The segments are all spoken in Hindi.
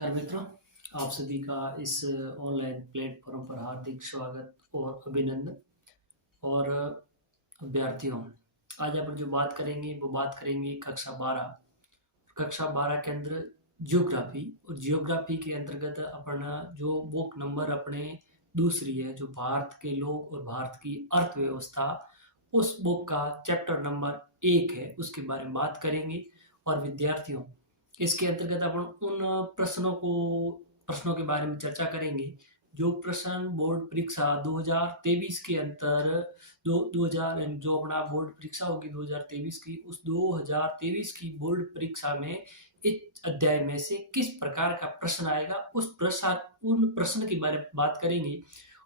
नमस्कार मित्रों, आप सभी का इस ऑनलाइन प्लेटफॉर्म पर हार्दिक स्वागत और अभिनंदन। और अभ्यर्थियों, आज अपन जो बात करेंगे वो बात करेंगे कक्षा 12 के अंदर जियोग्राफी। और जियोग्राफी के अंतर्गत अपना जो बुक नंबर अपने दूसरी है, जो भारत के लोग और भारत की अर्थव्यवस्था, उस बुक का चैप्टर नंबर 1 है, उसके बारे में बात करेंगे। और विद्यार्थियों, इसके अंतर्गत अपन उन प्रश्नों के बारे में चर्चा करेंगे जो प्रश्न बोर्ड परीक्षा 2023 के अंतर दो 2000 जो अपना बोर्ड परीक्षा होगी 2023 की, उस 2023 की बोर्ड परीक्षा में इस अध्याय में से किस प्रकार का प्रश्न आएगा, उन प्रश्न के बारे में बात करेंगे।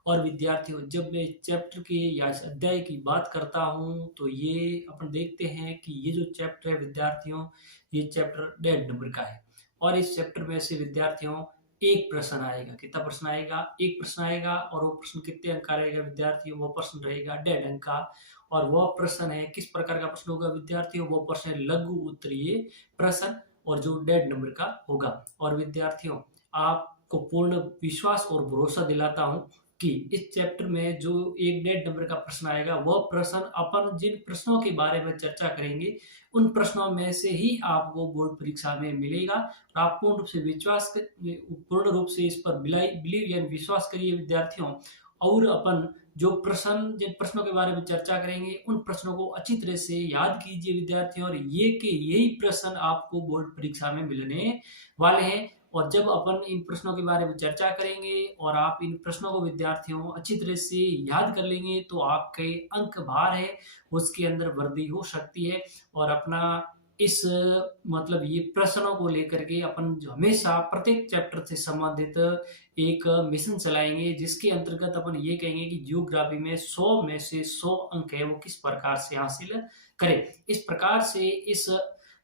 और विद्यार्थियों, जब मैं चैप्टर के या इस अध्याय की बात करता हूं तो ये अपन देखते हैं कि ये जो चैप्टर है विद्यार्थियों, ये चैप्टर 1.5 नंबर का है। और इस चैप्टर में से विद्यार्थियों एक प्रश्न आएगा। कितना प्रश्न आएगा? एक प्रश्न आएगा। और वो प्रश्न कितने अंक का रहेगा विद्यार्थियों? वो प्रश्न रहेगा 1.5 अंक का। और वह प्रश्न है, किस प्रकार का प्रश्न होगा विद्यार्थियों? वो प्रश्न है लघु उत्तरीय प्रश्न, और जो 1.5 नंबर का होगा। और विद्यार्थियों, आपको पूर्ण विश्वास और भरोसा दिलाता हूं कि इस चैप्टर में जो एक 1.5 नंबर का प्रश्न आएगा, वह प्रश्न अपन जिन प्रश्नों के बारे में चर्चा करेंगे, उन प्रश्नों में से ही आपको बोर्ड परीक्षा में मिलेगा। और आप पूर्ण रूप से इस पर बिलीव यानी विश्वास करिए विद्यार्थियों। और अपन जिन प्रश्नों के बारे में चर्चा करेंगे, उन प्रश्नों को अच्छी तरह से याद कीजिए विद्यार्थियों। और यही प्रश्न आपको बोर्ड परीक्षा में मिलने वाले हैं। और जब अपन इन प्रश्नों के बारे में चर्चा करेंगे और आप इन प्रश्नों को विद्यार्थियों अच्छी तरह से याद कर लेंगे, तो आपके अंक भार है उसके अंदर वृद्धि हो सकती है। और अपना इस मतलब ये प्रश्नों को लेकर के अपन जो हमेशा प्रत्येक चैप्टर से संबंधित एक मिशन चलाएंगे, जिसके अंतर्गत अपन ये कहेंगे कि जियोग्राफी में 100 में से 100 अंक है वो किस प्रकार से हासिल करें। इस प्रकार से इस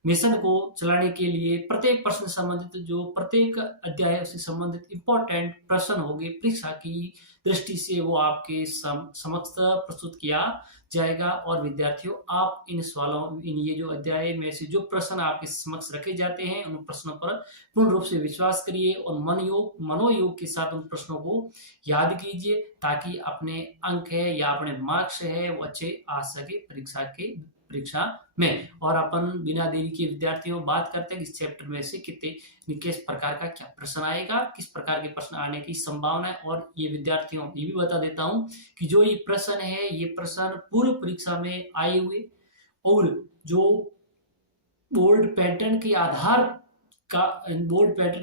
मिशन को चलाने के लिए प्रत्येक अध्याय से संबंधित इंपॉर्टेंट प्रश्न होंगे, परीक्षा की दृष्टि से वो आपके समक्ष प्रस्तुत किया जाएगा। और विद्यार्थियों, आप इन ये जो अध्याय में से जो प्रश्न आपके समक्ष रखे जाते हैं, उन प्रश्नों पर पूर्ण रूप से विश्वास करिए और मनोयोग के साथ उन प्रश्नों को याद कीजिए, ताकि अपने अंक है या अपने मार्क्स है वो अच्छे आ सके परीक्षा में। और अपन बिना देरी के विद्यार्थियों बात करते हैं कि इस चैप्टर में से किस प्रकार का क्या प्रश्न आएगा, किस प्रकार के प्रश्न आने की संभावना है। और ये विद्यार्थियों ये भी बता देता हूं कि जो ये प्रश्न है, ये प्रश्न पूर्व परीक्षा में आए हुए और जो बोर्ड पैटर्न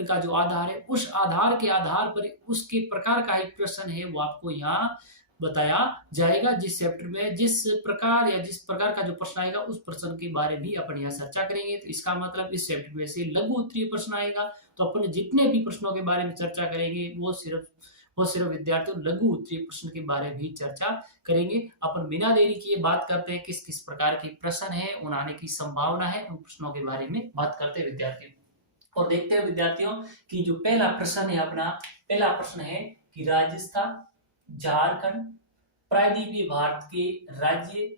का जो आधार है, उस आधार के आधार पर उसके प्रकार का एक प्रश्न है वो आपको यहाँ बताया जाएगा। जिस चैप्टर में जिस प्रकार का जो प्रश्न आएगा, उस प्रश्न के बारे में अपन यहाँ चर्चा करेंगे। तो इसका मतलब इस चैप्टर में से लघु उत्तरीय प्रश्न आएगा। तो अपन जितने भी प्रश्नों के बारे में चर्चा करेंगे वो सिर्फ विद्यार्थियों लघु उत्तरीय प्रश्न के बारे में ही चर्चा करेंगे। अपन बिना देरी किए बात करते हैं किस किस प्रकार के प्रश्न है, उन आने की संभावना है, उन प्रश्नों के बारे में बात करते हैं विद्यार्थी। और देखते हैं विद्यार्थियों कि जो पहला प्रश्न है कि राजस्थान, झारखंड, प्रायद्वीपीय भारत के राज्य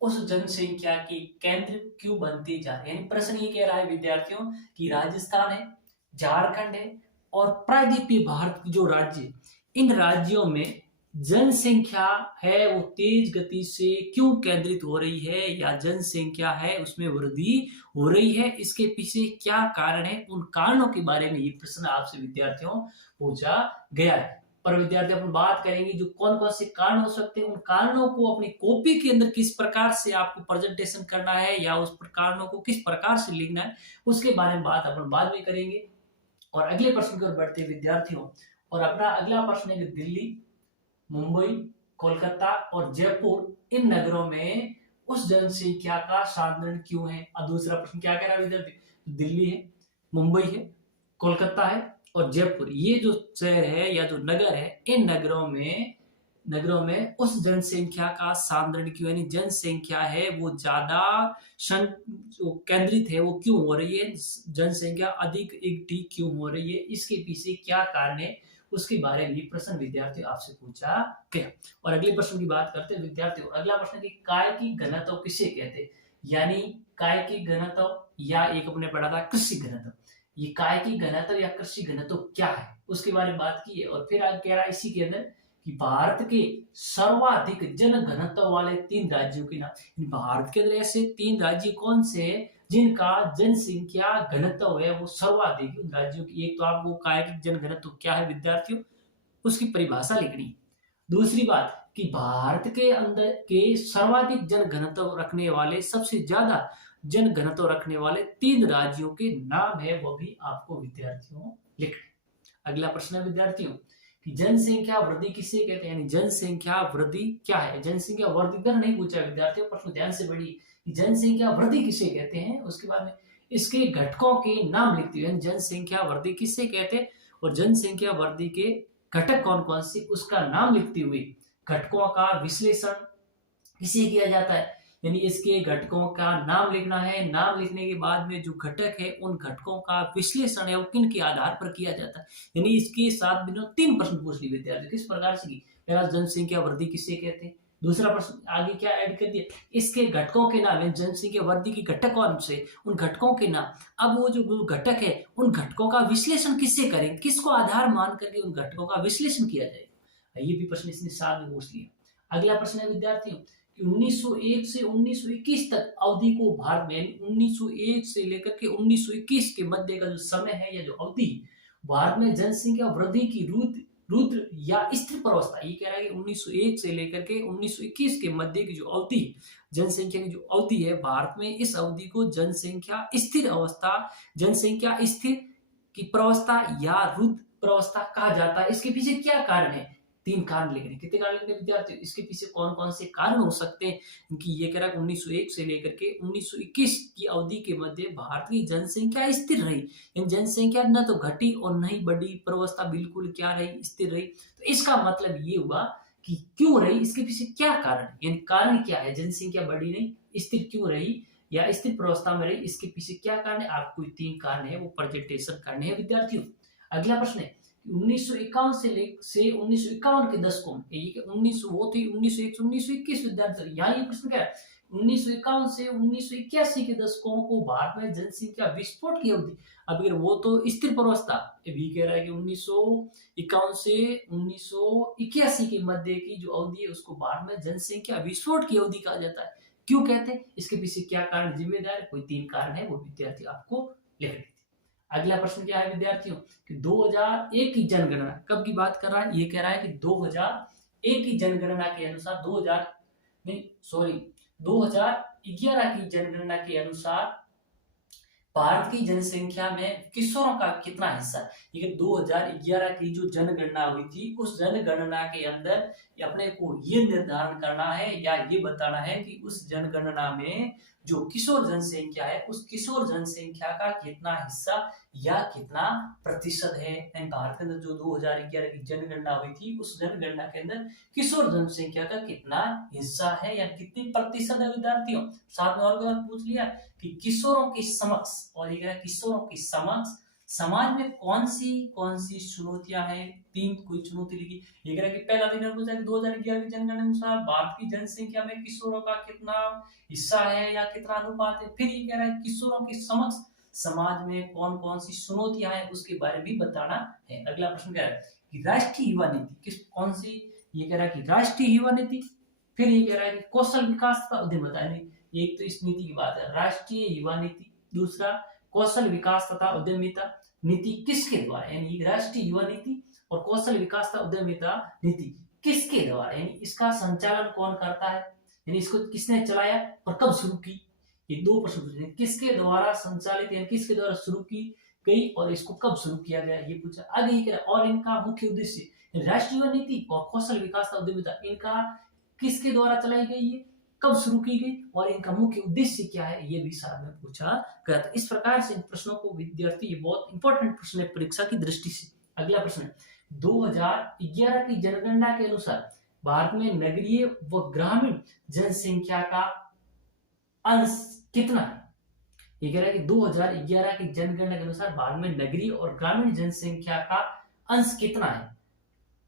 उस जनसंख्या के केंद्र क्यों बनते जा रहे हैं। प्रश्न ये कह रहा है विद्यार्थियों कि राजस्थान है, झारखंड है और प्रायद्वीपीय भारत के जो राज्य, इन राज्यों में जनसंख्या है वो तेज गति से क्यों केंद्रित हो रही है, या जनसंख्या है उसमें वृद्धि हो रही है, इसके पीछे क्या कारण है। उन कारणों के बारे में ये प्रश्न आपसे विद्यार्थियों पूछा गया है। पर विद्यार्थी अपन बात करेंगे जो कौन कौन से कारण हो सकते हैं, उन कारणों को अपनी कॉपी के अंदर किस प्रकार से आपको प्रेजेंटेशन करना है या उस कारणों को किस प्रकार से लिखना है, उसके बारे में बात अपन बाद में करेंगे। और अगले प्रश्न की ओर बढ़ते हैं विद्यार्थियों। और अपना अगला प्रश्न है कि दिल्ली, मुंबई, कोलकाता और जयपुर इन नगरों में उस जनसंख्या का सांद्रण क्यों है। और दूसरा प्रश्न क्या कह रहा है विद्यार्थी? दिल्ली है, मुंबई है, कोलकाता है और जयपुर, ये जो शहर है या जो नगर है, इन नगरों में उस जनसंख्या का सांद्रण क्यों, यानी जनसंख्या है वो ज्यादा जो केंद्रित है वो क्यों हो रही है, जनसंख्या अधिक इकट्ठी क्यों हो रही है, इसके पीछे क्या कारण है, उसके बारे में प्रश्न विद्यार्थी आपसे पूछा गया। और अगले प्रश्न की बात करते हैं विद्यार्थियों। अगला प्रश्न कि काय की घनत्व किसे कहते हैं, यानी काय की घनत्व या एक अपने पढ़ा था कृषि घनत्व। ये कायिक घनत्व या कृषि घनत्व क्या है उसके बारे में बात की है। और फिर आगे कह रहा है इसी के अंदर कि भारत के सर्वाधिक जन घनत्व वाले 3 राज्यों के नाम। भारत के अंदर ऐसे 3 राज्य कौन से हैं जिनका जनसंख्या घनत्व है वो सर्वाधिक उन राज्यों की। एक तो आपको कायिक जन घनत्व क्या है विद्यार्थियों उसकी परिभाषा लिखनी है। दूसरी बात कि भारत के अंदर के सर्वाधिक जन घनत्व रखने वाले सबसे ज्यादा जन घनत्व रखने वाले 3 राज्यों के नाम है वो भी आपको विद्यार्थियों लिखने। अगला प्रश्न है विद्यार्थियों कि जनसंख्या वृद्धि किसे कहते हैं, यानी जनसंख्या वृद्धि क्या है। जनसंख्या वृद्धि दर नहीं पूछा विद्यार्थियों, प्रश्न ध्यान से पढ़िए कि जनसंख्या वृद्धि किसे कहते हैं, उसके बाद में इसके घटकों के नाम लिखते हुए जनसंख्या वृद्धि किसे कहते हैं और जनसंख्या वृद्धि के घटक कौन कौन से उसका नाम लिखते हुए घटकों का विश्लेषण किसे किया जाता है, यानी इसके घटकों का नाम लिखना है। नाम लिखने के बाद में जो घटक है उन घटकों का विश्लेषण है वो किन के आधार पर किया जाता है। यानी इसके साथ बिना 3 प्रश्न पूछ लिए विद्यार्थी किस प्रकार से की। पहला जनसंख्या वृद्धि किसे कहते हैं, दूसरा प्रश्न आगे क्या ऐड कर दिया इसके घटकों के नाम है, जनसंख्या वृद्धि की घटक कौन से उन घटकों के नाम। अब वो जो घटक है उन घटकों का विश्लेषण किससे करें, किसको आधार मान करके उन घटकों का विश्लेषण किया जाएगा। ये भी प्रश्न इसने साथ में पूछ लिया। अगला प्रश्न है विद्यार्थियों 1901 से 1921 तक अवधि को भारत में 1901 से लेकर के 1921 के मध्य का जो समय है या जो अवधि भारत में जनसंख्या वृद्धि की रुद्र या स्थिर प्रवस्था, ये कह रहा है कि 1901 से लेकर के 1921 के मध्य की जो अवधि जनसंख्या की जो अवधि है भारत में इस अवधि को जनसंख्या स्थिर अवस्था जनसंख्या स्थिर की प्रवस्था या रुद्र प्रवस्था कहा जाता है। इसके पीछे क्या कारण है, 3 कारण लिखने। कितने कारण लिखने विद्यार्थी, इसके पीछे कौन कौन से कारण हो सकते हैं क्योंकि ये कह रहा है 1901 से लेकर के 1921 की अवधि के मध्य भारत की जनसंख्या स्थिर रही, यानी जनसंख्या न तो घटी और न ही बढ़ी, प्रवस्था बिल्कुल क्या रही स्थिर रही। तो इसका मतलब ये हुआ कि क्यों रही, इसके पीछे क्या कारण, यानी कारण क्या है, जनसंख्या बढ़ी नहीं स्थिर क्यों रही या स्थिर प्रवस्था में रही, इसके पीछे क्या कारण है। आपको 3 कारण है वो प्रेजेंटेशन करने हैं विद्यार्थियों। अगला प्रश्न है 1951 से 1951 के दशकों में, ये 19 वो थी 1901 से 1921 विद्यार्थी। यहाँ ये प्रश्न क्या है 1951 से 1981 के दशकों को भारत में जनसंख्या विस्फोट की अवधि। अब अगर वो तो स्थिर प्रवस्था, भी कह रहा है कि 1951 से 1981 के मध्य की जो अवधि है उसको भारत में जनसंख्या विस्फोट की अवधि कहा जाता है। क्यों कहते हैं, इसके पीछे क्या कारण जिम्मेदार है, कोई 3 कारण है वो विद्यार्थी आपको लिखने। अगला प्रश्न क्या है विद्यार्थियों कि 2001 की जनगणना कब की बात कर रहा है, ये कह रहा है कि 2001 की जनगणना के अनुसार 2011 की जनगणना के अनुसार भारत की जनसंख्या में किशोरों का कितना हिस्सा है। ये 2011 की जो जनगणना हुई थी उस जनगणना के अंदर अपने को ये निर्धारण करना है या ये बताना है कि उस जनगणना में जो किशोर जनसंख्या है उस किशोर जनसंख्या का कितना हिस्सा या कितना प्रतिशत है। भारत के अंदर जो 2011 की जनगणना हुई थी उस जनगणना के अंदर किशोर जनसंख्या का कितना हिस्सा है या कितनी प्रतिशत है विद्यार्थियों। साथ में और पूछ लिया कि किशोरों के समक्ष, और ये किशोरों के समक्ष समाज में कौन सी चुनौतियां हैं, 3 कोई चुनौती लिखी। ये कह रहा है कि पहला दिन पूछा कि 2011 की जनगणना अनुसार भारत की जनसंख्या में किशोरों का कितना हिस्सा है या कितना अनुपात है। फिर ये कह रहा है किशोरों के समक्ष समाज में कौन सी चुनौतियां हैं उसके बारे में बताना है। अगला प्रश्न कह रहा है कि राष्ट्रीय युवा नीति कौन सी, ये कह रहा है कि राष्ट्रीय युवा नीति। फिर ये कह रहा है कि कौशल विकास का उद्यमिता, एक तो इस नीति की बात है राष्ट्रीय युवा नीति, दूसरा कौशल विकास तथा उद्यमिता नीति किसके द्वारा, यानी राष्ट्रीय युवा नीति और कौशल विकास तथा उद्यमिता नीति किसके द्वारा, यानी इसका संचालन कौन करता है, यानी इसको किसने चलाया और कब शुरू की। ये 2 प्रश्न पूछे, किसके द्वारा संचालित यानी किसके द्वारा शुरू की गई और इसको कब शुरू किया गया ये पूछा। आगे ये कह और इनका मुख्य उद्देश्य राष्ट्रीय युवा नीति और कौशल विकास तथा उद्यमिता इनका किसके द्वारा चलाई गई है, कब शुरू की गई और इनका मुख्य उद्देश्य क्या है, ये भी साथ में पूछा गया था। इस प्रकार से इन प्रश्नों को विद्यार्थी, ये बहुत इंपॉर्टेंट प्रश्न है परीक्षा की दृष्टि से। अगला प्रश्न 2011 की जनगणना के अनुसार भारत में नगरीय व ग्रामीण जनसंख्या का अंश कितना है। ये कह रहा है कि 2011 की जनगणना के अनुसार भारत में नगरीय और ग्रामीण जनसंख्या का अंश कितना है।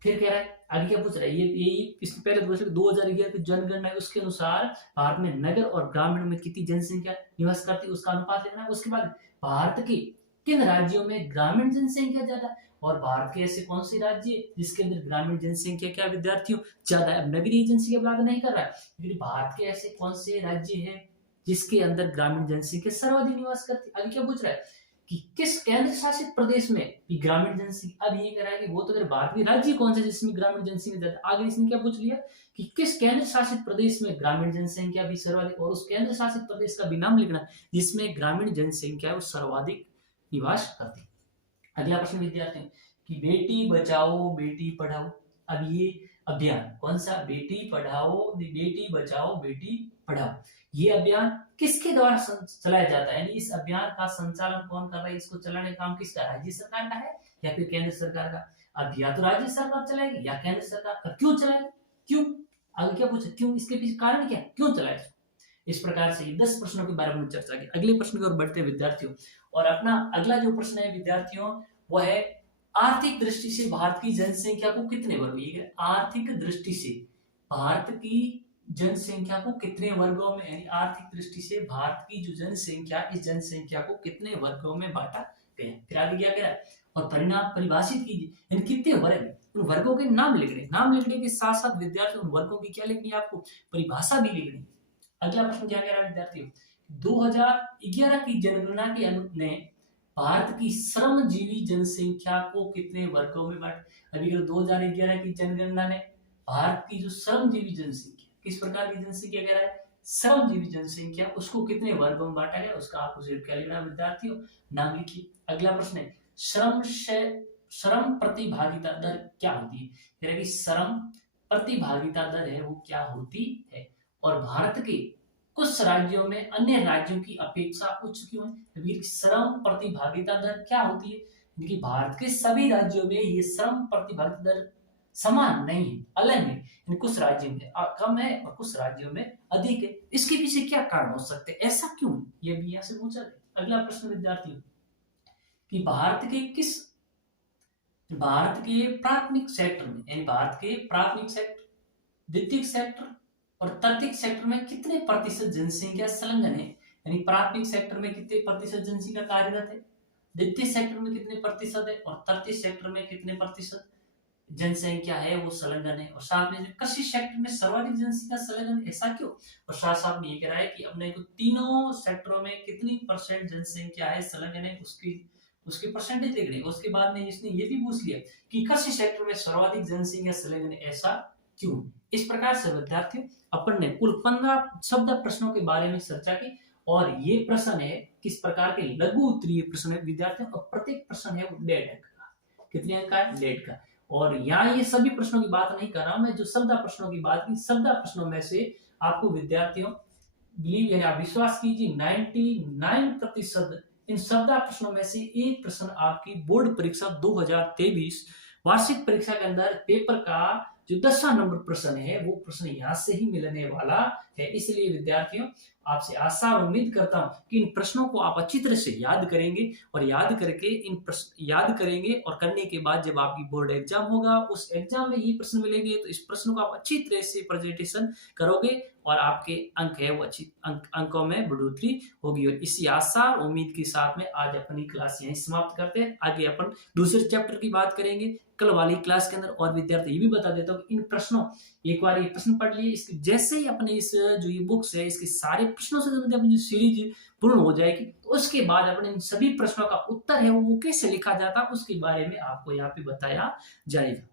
फिर कह रहा है आगे क्या पूछ रहा है, ये इससे पहले 2011 की जनगणना उसके अनुसार भारत में नगर और ग्रामीण में कितनी जनसंख्या निवास करती है उसका अनुपात लिखना है। उसके बाद भारत की किन राज्यों में ग्रामीण जनसंख्या ज्यादा है, और भारत के ऐसे कौन से राज्य है जिसके अंदर ग्रामीण जनसंख्या क्या विद्यार्थियों ज्यादा है। नगरीय जनसंख्या बात नहीं कर रहा है, लेकिन भारत के ऐसे कौन से राज्य हैं जिसके अंदर ग्रामीण जनसंख्या सर्वाधिक निवास करती है। आगे क्या पूछ रहा है कि किस केंद्र शासित प्रदेश में ग्रामीण जनसंख्या, अब ये कह रहा है कि वो तो अगर भारत के राज्य कौन सा जिसमें ग्रामीण जनसंख्या ज्यादा। आगे इसने क्या पूछ लिया कि किस केंद्र शासित प्रदेश में ग्रामीण जनसंख्या भी सर्वाधिक, और उस केंद्र शासित प्रदेश का भी नाम लिखना जिसमें ग्रामीण जनसंख्या वो सर्वाधिक निवास करती है। अगला प्रश्न विद्यार्थियों कि बेटी बचाओ बेटी पढ़ाओ, अब ये अभियान कौन सा, बेटी बचाओ बेटी पढ़ाओ, ये अभियान किसके द्वारा चलाया जाता है, यानी इस अभियान का संचालन कौन कर रहा है, इसको चलाने का काम किसका, राज्य सरकार का है या फिर केंद्र सरकार का। अब या तो राज्य सरकार चलाएगी या केंद्र सरकार। क्यों चलाएगी, क्यों, आगे क्या पूछे, क्यों, इसके पीछे कारण क्या है, क्यों चलाए। इस प्रकार से 10 प्रश्नों के बारे में चर्चा की। अगले प्रश्न की ओर बढ़ते हैं विद्यार्थियों, और अपना अगला जो प्रश्न है विद्यार्थियों वह है आर्थिक दृष्टि से भारत की जनसंख्या को कितने वर्ग, ये आर्थिक दृष्टि से भारत की जनसंख्या को कितने वर्गों में, यानी आर्थिक दृष्टि से भारत की जो जनसंख्या, इस जनसंख्या को कितने वर्गों में बांटा गया। फिर आगे क्या कह, और परिणाम परिभाषित कीजिए, यानी कितने वर्ग, उन वर्गों के नाम लिखने के साथ साथ विद्यार्थियों उन वर्गों की क्या लिखनी है, आपको परिभाषा भी लिखनी है। अगला प्रश्न क्या कह रहा है विद्यार्थियों, 2011 की जनगणना के ने भारत की श्रमजीवी जनसंख्या को कितने वर्गों में बांटा। अभी 2011 की जनगणना ने भारत की जो श्रमजीवी जनसंख्या, किस प्रकार की जनसंख्या कह रहा है, श्रमजीवी जनसंख्या, उसको कितने वर्गों में बांटा गया, उसका आपको सिर्फ क्या लिखना विद्यार्थियों, नाम लिखिए। अगला प्रश्न है श्रम प्रतिभागिता दर क्या होती है, कह रहा है कि श्रम प्रतिभागिता दर है वो क्या होती है, और भारत के कुछ राज्यों में अन्य राज्यों की अपेक्षा उच्च क्यों है। श्रम प्रतिभागिता दर क्या होती है, क्योंकि भारत के सभी राज्यों में ये श्रम प्रतिभागिता दर समान नहीं है, अलग है, कुछ राज्यों में कम है और कुछ राज्यों में अधिक है। इसके पीछे क्या कारण हो सकते हैं, ऐसा क्यों, ये भी यहाँ से पूछा गया। अगला प्रश्न विद्यार्थियों कि भारत के प्राथमिक सेक्टर में, यानी भारत के प्राथमिक सेक्टर, द्वितीय सेक्टर और तृतीय सेक्टर में कितने प्रतिशत जनसंख्या संलग्न है, यानी प्राथमिक सेक्टर में कितने प्रतिशत जनसंख्या कार्यरत है, द्वितीय सेक्टर में कितने प्रतिशत है, और तृतीय सेक्टर में कितने प्रतिशत जनसंख्या है वो संलग्न है। और साथ में कृषि सेक्टर में सर्वाधिक जनसंख्या संलग्न, ऐसा क्यों, और साथ साथ में ये कह रहा है कि अपने को तीनों सेक्टरों में कितनी परसेंट जनसंख्या है संलग्न है, उसकी परसेंटेज लिखनी है। उसके बाद में इसने ये भी पूछ लिया कि कृषि सेक्टर में सर्वाधिक जनसंख्या संलग्न है, ऐसा क्यों। इस प्रकार से विद्यार्थियों अपन ने कुल 15 शब्द प्रश्नों के बारे में चर्चा की, और ये प्रश्न है किस प्रकार के लघु उत्तरीय प्रश्न है विद्यार्थियों, और प्रत्येक प्रश्न है वो 1.5 अंक का, कितने अंक का है, 1.5 का। और यहाँ ये सभी प्रश्नों की बात नहीं कर रहा मैं, जो शब्द प्रश्नों की बात की, शब्द प्रश्नों में से आपको विद्यार्थियों बिलीव यानी आप विश्वास कीजिए 99% इन शब्द प्रश्नों में से एक प्रश्न आपकी बोर्ड परीक्षा 2023 वार्षिक परीक्षा के अंदर पेपर का जो 10वां नंबर प्रश्न है वो प्रश्न यहाँ से ही मिलने वाला है। इसलिए विद्यार्थियों आपसे आशा और उम्मीद करता हूं कि इन प्रश्नों को आप अच्छी तरह से याद करेंगे, और याद करेंगे और करने के बाद जब आपकी बोर्ड एग्जाम होगा उस एग्जाम में ये प्रश्न मिलेंगे, तो इस प्रश्न को आप अच्छी तरह से प्रेजेंटेशन करोगे और आपके अंक है वो अच्छी अंकों में बढ़ोतरी होगी। और इसी आशा और उम्मीद के साथ में आज अपनी क्लास यहीं समाप्त करते हैं। आगे अपन दूसरे चैप्टर की बात करेंगे कल वाली क्लास के अंदर। और विद्यार्थी ये भी बता देता हूँ इन प्रश्नों, एक बार ये प्रश्न पढ़ लिए, इसके जैसे ही अपने इस जो ये बुक्स है इसके सारे प्रश्नों से अपनी जो सीरीज पूर्ण हो जाएगी, तो उसके बाद अपने इन सभी प्रश्नों का उत्तर है वो कैसे लिखा जाता है उसके बारे में आपको यहाँ पे बताया जाएगा।